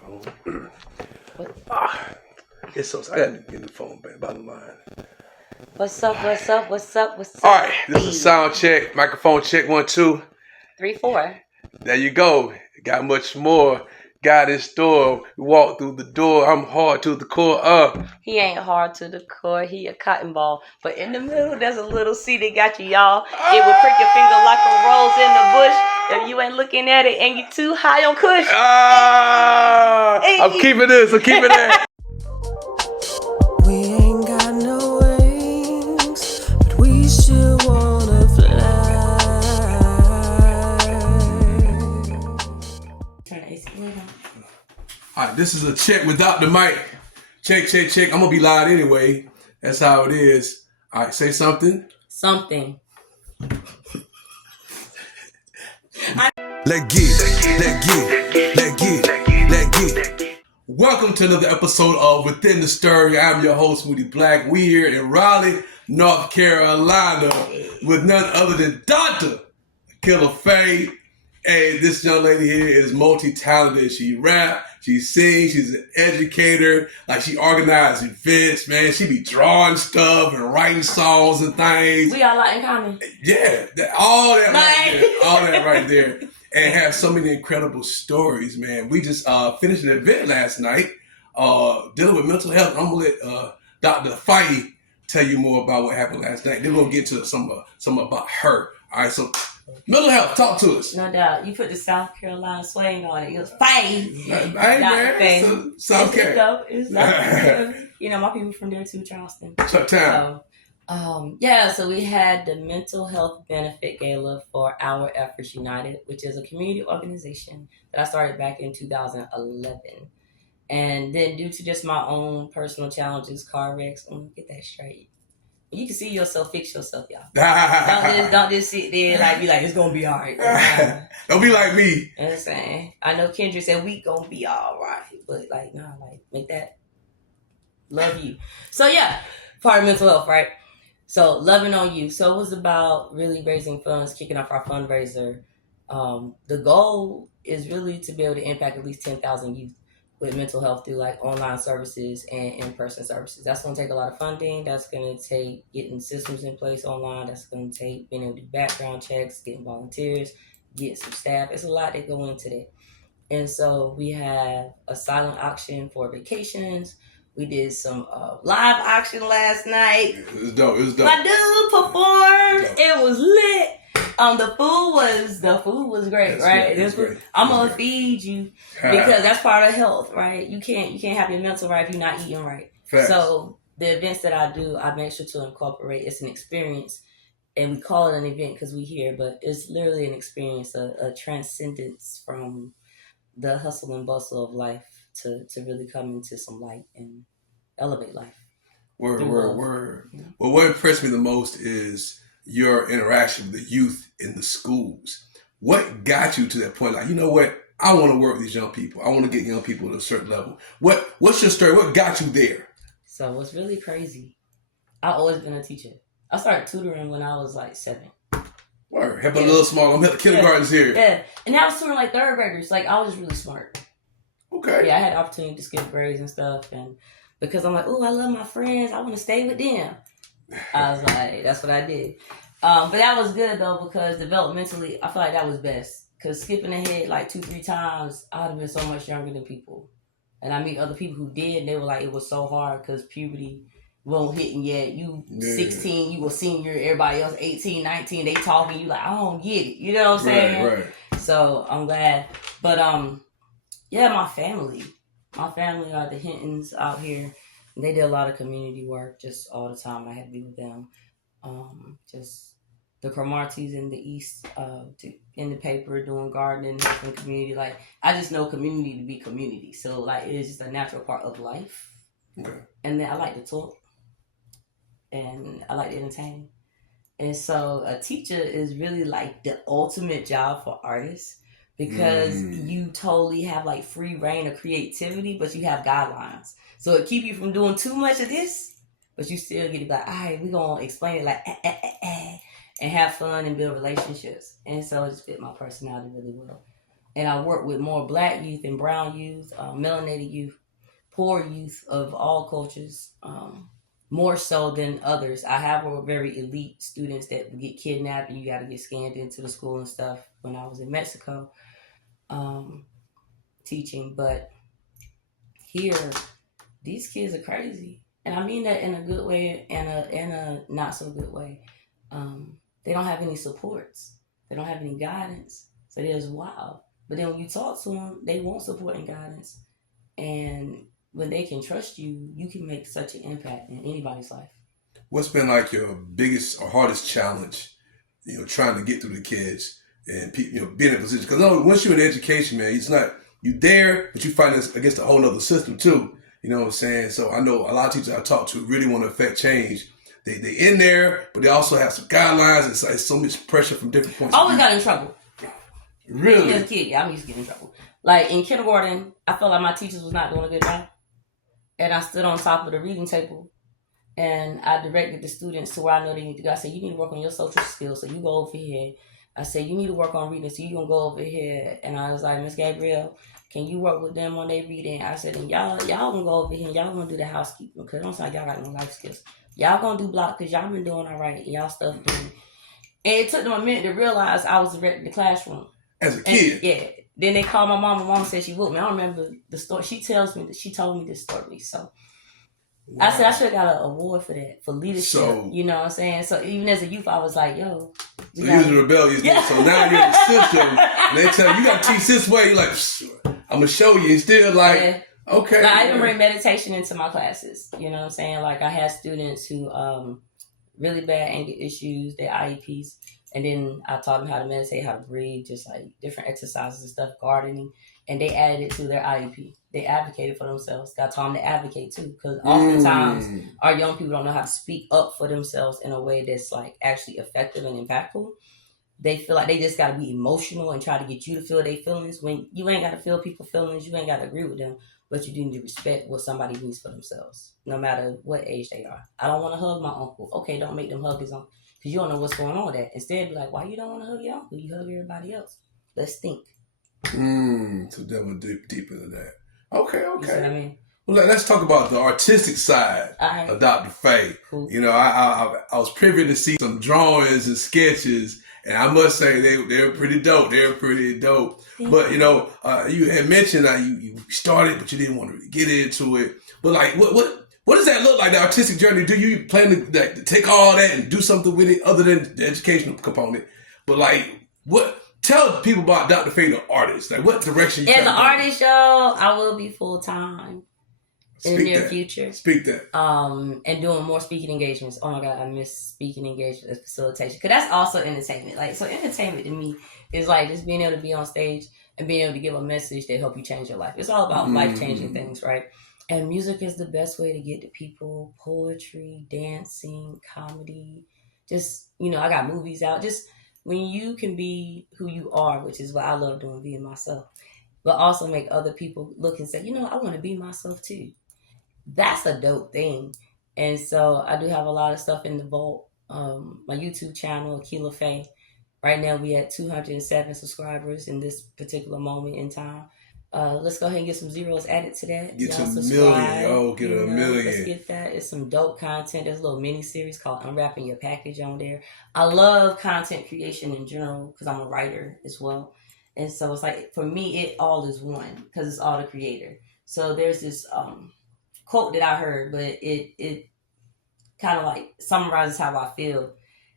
microphone. It's so I gotta get the phone back. Bottom line. What's up? What's up? What's up? What's up? All right, this is sound check, microphone check 1 2 3 4. There you go. Got much more. God in store. We walk through the door. I'm hard to the core. He ain't hard to the core. He a cotton ball. But in the middle, there's a little seed that got you, y'all. It will prick your finger like a rose in the bush. If you ain't looking at it and you too high on kush. I'm keeping this. I'm keeping that. We ain't got no wings, but we still wanna fly. Turn the ACQUILLA on. All right, this is a check without the mic. Check, check, check. I'm gonna be loud anyway. That's how it is. All right, say something. Something. Let's get. Welcome to another episode of Within the Story. I'm your host, Moody Black. We here in Raleigh, North Carolina, with none other than Dr. ACQUILLA Faye. Hey, this young lady here is multi-talented. She rap, she sings, she's an educator. Like, she organizes events, man. She be drawing stuff and writing songs and things. We got a lot in common. Yeah, all that right there. All that right there. And have so many incredible stories, man. We just finished an event last night dealing with mental health. I'm going to let Dr. Faye tell you more about what happened last night. Then we'll get to some about her. All right, so mental health, talk to us. No doubt. You put the South Carolina swing on it. It was Faye. Hey, man. South Carolina. You know, my people from there too, Charleston. Town. So we had the Mental Health Benefit Gala for Our Efforts United, which is a community organization that I started back in 2011. And then due to just my own personal challenges, car wrecks, I'm going to get that straight. You can see yourself, fix yourself, y'all. Don't just sit there like be like, it's going to be all right. Don't be like me. You know what I'm saying? I know Kendra said we going to be all right. But like, nah, like, make that love you. So yeah, part of mental health, right? So, Loving on You. So, it was about really raising funds, kicking off our fundraiser. The goal is really to be able to impact at least 10,000 youth with mental health through like online services and in-person services. That's going to take a lot of funding. That's going to take getting systems in place online. That's going to take being able to do background checks, getting volunteers, getting some staff. It's a lot that go into that. And so, we have a silent auction for vacations. We did some live auction last night. It was dope. My dude performed. It was lit. The food was great, right? I'm gonna feed you because that's part of health, right? You can't have your mental right if you're not eating right. Facts. So the events that I do, I make sure to incorporate. It's an experience, and we call it an event because we here, but it's literally an experience, a transcendence from the hustle and bustle of life to really come into some light and elevate life. Word. Yeah. Well, what impressed me the most is your interaction with the youth in the schools. What got you to that point? Like, you know what? I want to work with these young people. I want to get young people to a certain level. What's your story? What got you there? So what's really crazy, I've always been a teacher. I started tutoring when I was like 7. Word. Helping a little small. I'm helping kindergartens here. Yeah. And I was tutoring like 3rd graders. Like, I was just really smart. Okay. Yeah, I had the opportunity to skip grades and stuff. And because I'm like, oh, I love my friends. I want to stay with them. I was like, that's what I did. But that was good, though, because developmentally, I feel like that was best. Because skipping ahead like 2-3 times, I would have been so much younger than people. And I meet other people who did, and they were like, it was so hard because puberty won't hitting yet. You 16, you a senior, everybody else 18, 19, they talking, you like, I don't get it. You know what I'm saying? Right. So I'm glad. But yeah, my family are the Hintons out here. They did a lot of community work just all the time. I had to be with them. Just the Cromarties in the East, in the paper, doing gardening, helping community. Like, I just know community to be community. So, like, it is just a natural part of life. Okay. And then I like to talk. And I like to entertain. And so a teacher is really like the ultimate job for artists. Because you totally have like free reign of creativity, but you have guidelines. So it keep you from doing too much of this, but you still get to be like, all right, we're going to explain it like, and have fun and build relationships. And so it just fit my personality really well. and I work with more Black youth and brown youth, melanated youth, poor youth of all cultures, more so than others. I have a very elite students that get kidnapped and you got to get scanned into the school and stuff when I was in Mexico teaching. But here, these kids are crazy. And I mean that in a good way and a not so good way. They don't have any supports. They don't have any guidance. So they're just wild. But then when you talk to them, they want support and guidance. And when they can trust you, you can make such an impact in anybody's life. What's been like your biggest or hardest challenge, trying to get through the kids and, being in a position? Because once you're in education, man, it's not, you there, but you fight against a whole nother system too. You know what I'm saying? So I know a lot of teachers I talk to really want to affect change. They in there, but they also have some guidelines. It's like so much pressure from different points. I always got in trouble. Really? As a kid, yeah, I used to get in trouble. Like in kindergarten, I felt like my teachers was not doing a good job. And I stood on top of the reading table and I directed the students to where I know they need to go. I said, you need to work on your social skills. So you go over here. I said, you need to work on reading. So you going to go over here. And I was like, Miss Gabrielle, can you work with them on their reading? I said, and y'all going to go over here and y'all going to do the housekeeping. Because don't sound like y'all got no life skills. Y'all going to do block because y'all been doing all right. And y'all stuff doing. And it took them a minute to realize I was directing the classroom. As a kid? And, yeah. Then they called my mom. My mom said she whooped me. I don't remember the story. She told me this story. So wow. I said I should have got an award for that, for leadership. So, you know what I'm saying? So even as a youth, I was like, yo. So you was rebellious. Yeah. So now you're in the system. And they tell you got to teach this way. You're like, I'm going to show you. It's still like, yeah. Okay. Like, I even bring meditation into my classes. You know what I'm saying? Like I had students who really bad anger issues, their IEPs. And then I taught them how to meditate, how to breathe, just like different exercises and stuff, gardening. And they added it to their IEP. They advocated for themselves. God taught them to advocate too. Because oftentimes our young people don't know how to speak up for themselves in a way that's like actually effective and impactful. They feel like they just got to be emotional and try to get you to feel their feelings. When you ain't got to feel people's feelings, you ain't got to agree with them. But you do need to respect what somebody needs for themselves, no matter what age they are. I don't want to hug my uncle. Okay, don't make them hug his uncle. Because you don't know what's going on with that. Instead, be like, why you don't want to hug your uncle? You hug everybody else. Let's think. So delve deeper into that. Okay. You see what I mean? Well, let's talk about the artistic side of Dr. Faye. Cool. I was privy to see some drawings and sketches, and I must say they're pretty dope. They're pretty dope. But, you had mentioned that you started, but you didn't want to really get into it. But, like, what does that look like, the artistic journey? Do you plan to take all that and do something with it other than the educational component? But, like, tell people about Dr. Faye, the artist. Like, what direction you as an artist, y'all, I will be full-time in the near future. Speak that. And doing more speaking engagements. Oh, my God, I miss speaking engagements and facilitation. Because that's also entertainment. Like, so entertainment to me is, like, just being able to be on stage and being able to give a message that help you change your life. It's all about life-changing things, right? And music is the best way to get to people. Poetry, dancing, comedy. Just, I got movies out. Just when you can be who you are, which is what I love doing, being myself. But also make other people look and say, I want to be myself too. That's a dope thing. And so I do have a lot of stuff in the vault. My YouTube channel, ACQUILLA FAYE. Right now we at 207 subscribers in this particular moment in time. Let's go ahead and get some zeros added to that. Get to a million. Oh, get a million. Let's get that. It's some dope content. There's a little mini series called Unwrapping Your Package on there. I love content creation in general because I'm a writer as well. And so it's like, for me, it all is one because it's all the creator. So there's this quote that I heard, but it kind of like summarizes how I feel.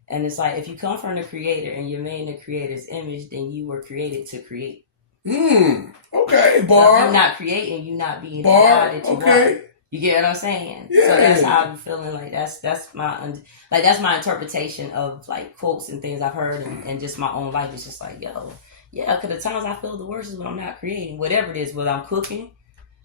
And it's like, if you come from the creator and you're made in the creator's image, then you were created to create. Okay, bar. So you're not creating, you not being the God that you are. You get what I'm saying? Yeah. So that's how I'm feeling. Like that's my interpretation of like quotes and things I've heard and just my own life. It's just like, because the times I feel the worst is when I'm not creating, whatever it is, whether I'm cooking.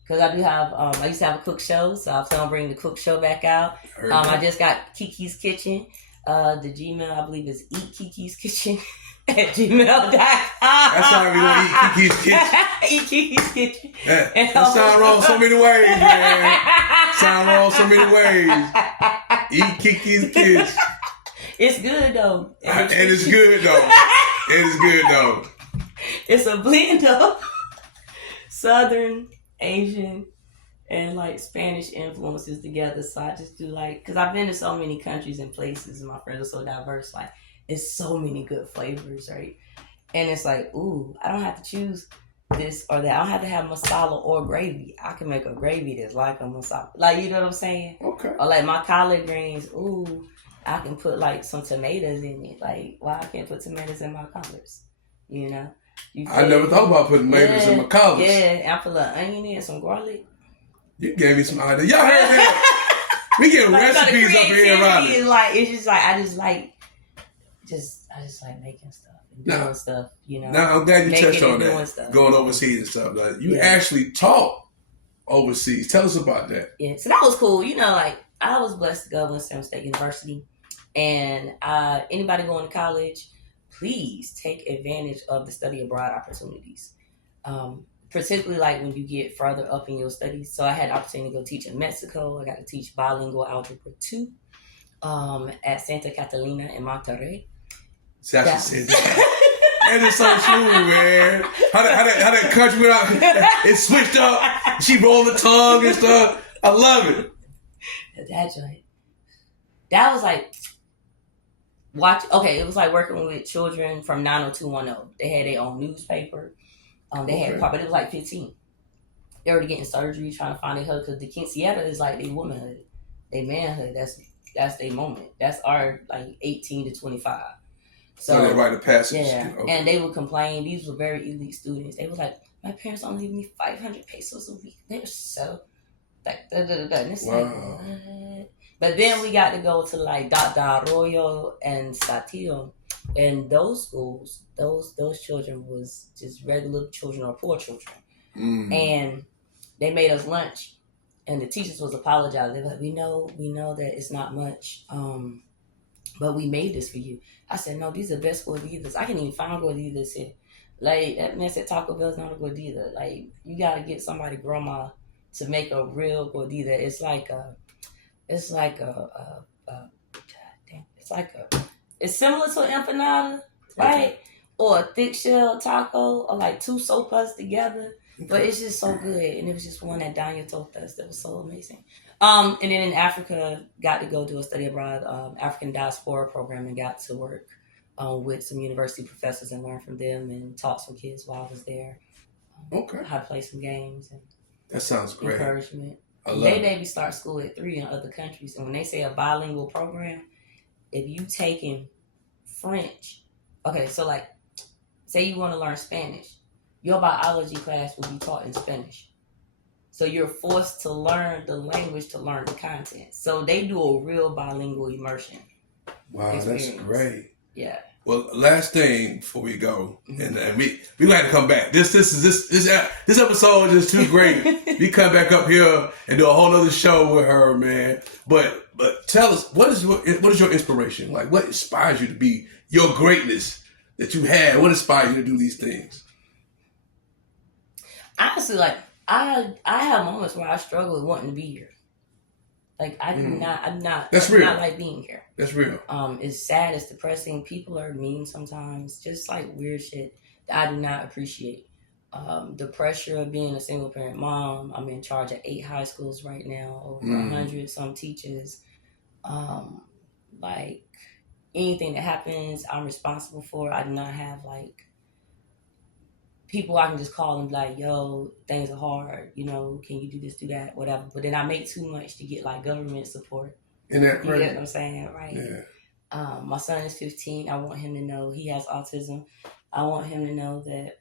Because I do have, I used to have a cook show, so I'm going to bring the cook show back out. I just got Kiki's Kitchen. The Gmail, I believe, is Eat Kiki's Kitchen at gmail.com. That's how we going to eat Kiki's Kitchen. Eat Kiki's Kitchen. That sound wrong so many ways, man. Sound wrong so many ways. Eat Kiki's Kitchen. It's good, though. And it's good, though. It is good, though. It's a blend of Southern, Asian, and like Spanish influences together. So I just do like, because I've been to so many countries and places, and my friends are so diverse. Like, it's so many good flavors, right? And it's like, ooh, I don't have to choose this or that. I don't have to have masala or gravy. I can make a gravy that's like a masala. Like, you know what I'm saying? Okay. Or like my collard greens, ooh, I can put like some tomatoes in it. Like, why I can't put tomatoes in my collards? You know? I never thought about putting tomatoes in my collards. Yeah, I put a little onion in, some garlic. You gave me some ideas. Y'all heard that? We get Like, recipes up here, Riley. Is like, it's just like, I just like making stuff and doing stuff, you know. Now, I'm glad you touched on that. Stuff. Going overseas and stuff. Like, you actually taught overseas. Tell us about that. Yeah, so that was cool. You know, like, I was blessed to go to Winston State University. And anybody going to college, please take advantage of the study abroad opportunities. Particularly like when you get further up in your studies. So I had the opportunity to go teach in Mexico. I got to teach bilingual algebra 2 at Santa Catalina in Monterrey. See, I should say that. And it's so true, man. How that country went out, it switched up. She rolled the tongue and stuff. I love it. That joint. That was like, it was like working with children from 90210. They had their own newspaper. They had but it was like 15. They were getting surgery, trying to find their husband, because the quinceañera is like their womanhood, their manhood. That's their moment. That's our like 18 to 25. So they write a passage. Yeah, and they would complain. These were very elite students. They was like, my parents only give me 500 pesos a week. They were so like And it's like, what? But then we got to go to like Dr. Arroyo and Satillo. And those schools, those children was just regular children or poor children. And they made us lunch. And the teachers was apologizing. They were like, we know that it's not much, but we made this for you. I said, no, these are the best gorditas. I can even find gorditas here. Like, that man said Taco Bell's not a gordita. Like, you got to get somebody grandma to make a real gordita. It's similar to an empanada, right? Okay. Or a thick shell taco, or like two sopas together. Okay. But it's just so good. And it was just one at Danya Totas that was so amazing. And then in Africa, got to go do a study abroad, African diaspora program, and got to work with some university professors and learn from them and taught some kids while I was there. How to play some games. And that sounds great. Encouragement. I love it. Baby start school at 3 in other countries. And when they say a bilingual program, if you taking French, okay, so like, say you want to learn Spanish, your biology class will be taught in Spanish. So you're forced to learn the language to learn the content. So they do a real bilingual immersion. Wow, experience. That's great. Yeah. Well, last thing before we go, and we like to come back. This episode is just too great. We come back up here and do a whole other show with her, man. But tell us, what is your inspiration? Like, what inspires you to be your greatness that you had? What inspires you to do these things? Honestly, like, I have moments where I struggle with wanting to be here. Like, I'm not like being here. That's real. It's sad, it's depressing. People are mean sometimes. Just like weird shit that I do not appreciate. The pressure of being a single parent mom. I'm in charge of 8 high schools right now, over 100 some teachers. Like, anything that happens, I'm responsible for. I do not have like people I can just call and be like, yo, things are hard, you know, can you do this, do that, whatever. But then I make too much to get like government support. Isn't that crazy? You get what I'm saying, right? Yeah. My son is 15. I want him to know he has autism. I want him to know that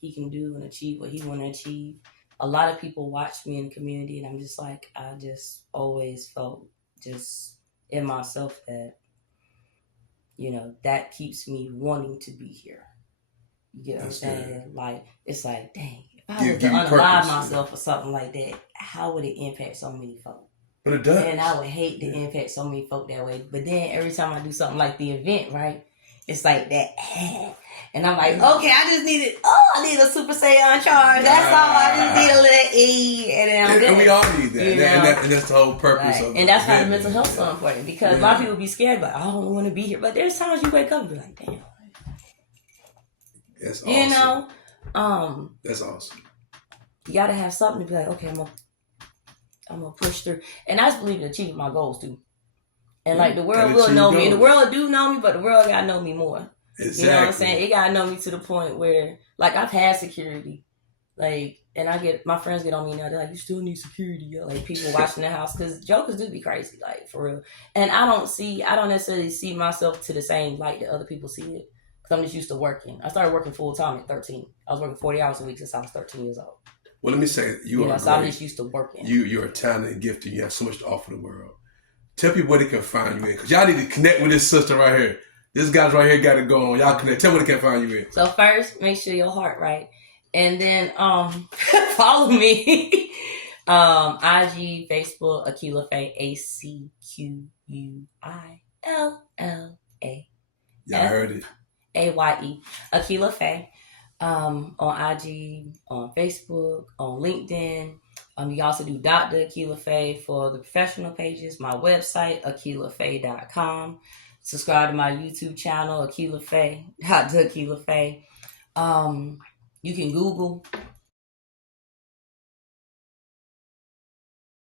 he can do and achieve what he want to achieve. A lot of people watch me in the community, and I'm just like, I just always felt just in myself that, you know, that keeps me wanting to be here. You get what I'm saying? Good. Like, it's like, dang, if I was to unalive myself or something like that, how would it impact so many folk? But it does. And I would hate to impact so many folk that way. But then every time I do something like the event, right, it's like that. And I'm like, okay, I need a Super Saiyan charge. That's all. I just need a little E. And then I'm good. And we all need that. You know? And that's the whole purpose of it. And that's why the mental health is so important. Because a lot of people be scared, but I don't want to be here. But there's times you wake up and be like, damn. That's awesome. You know, that's awesome. you gotta have something to be like, okay, I'm gonna push through, and I just believe in achieving my goals too. And like the world will know me, and the world do know me, but the world gotta know me more. Exactly. You know what I'm saying? It gotta know me to the point where, like, I've had security, like, and my friends get on me now. They're like, "You still need security?" Like people watching the house because jokers do be crazy, like for real. And I don't necessarily see myself to the same light that other people see it because I'm just used to working. I started working full time at 13. I was working 40 hours a week since I was 13 years old. Well, let me say, so I'm just used to working. You're a talented and gifted. You have so much to offer the world. Tell people where they can find you in, because y'all need to connect with this sister right here. This guy's right here got it going. Y'all connect. Tell me where they can find you in. So first, make sure your heart right. And then follow me. IG, Facebook, Aquila Faye, ACQUILLA. Y'all heard it. AYE. Aquila Faye. On IG, on Facebook, on LinkedIn. You can also do Dr. Aquila Faye for the professional pages. My website, AQUILLAFAYE.com. Subscribe to my YouTube channel, Aquila Faye, Dr. Aquila Faye. You can Google.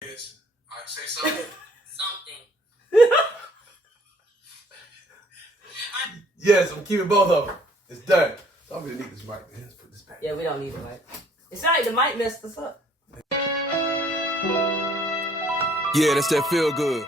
Yes. I say something. Something. Yes, I'm keeping both of them. It's done. So I'm gonna need this mic. Let's put this back. Yeah, we don't need the mic. It's not like the mic messed us up. Yeah, that's that feel good.